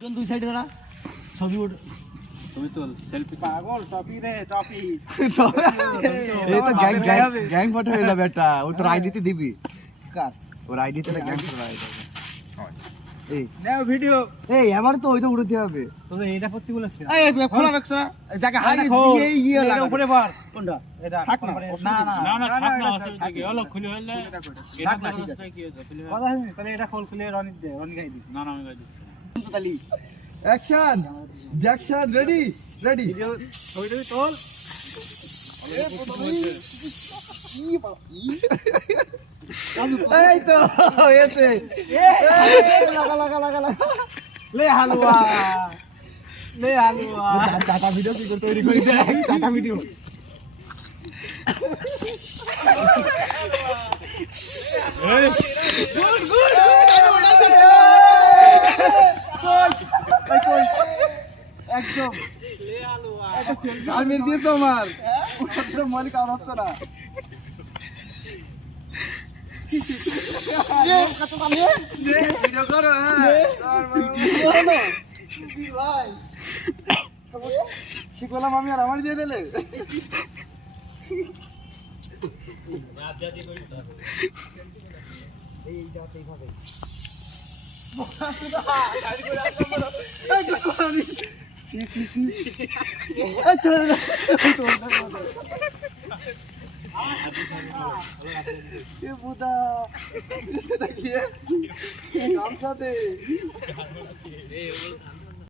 দুই সাইডে দাঁড়া ছবি ওঠ তুমি তো সেলফি পাগল টপি রে টপি এই তো গ্যাং ফটো হয়ে যাবে একটা ও তোর আইডিতে দিবি কার ওর আইডিতে গ্যাং ফটো হয়ে যাবে এই নাও ভিডিও এই আমার তো ওইটা উড়তে হবে তোদের এটা করতে বলেছিস এই খোলা রাখছ না জায়গা হারিয়ে দিয়ে ইয়ে লাগা উপরে পার কোনটা এটা থাক না, না না না না থাক না কি হলো খুলে হইলে থাক না, ঠিক আছে। কি হতো খুলে কথা হয়নি তাহলে এটা খোল খুলে রনি দে রনি গাই দি না না আমি গাই দি তালি action Jackson ready ready video ছবিটা তোল এই তো এতে লাগা লাগা লাগা লাগা লে হালুয়া লে হালুয়া টাটা ভিডিও কি করে তৈরি করে দেয় টাটা ভিডিও গুড গুড আমি ওটা কই একদম লে হালুয়া আলমির দিয়ে তো আমার ওটা মালিক আর হচ্ছে না কত কালে ভিডিও করো হ্যাঁ ভাই শিখলাম আমি আর আমার দিয়ে দিলে এই যাতে এইভাবে বুদা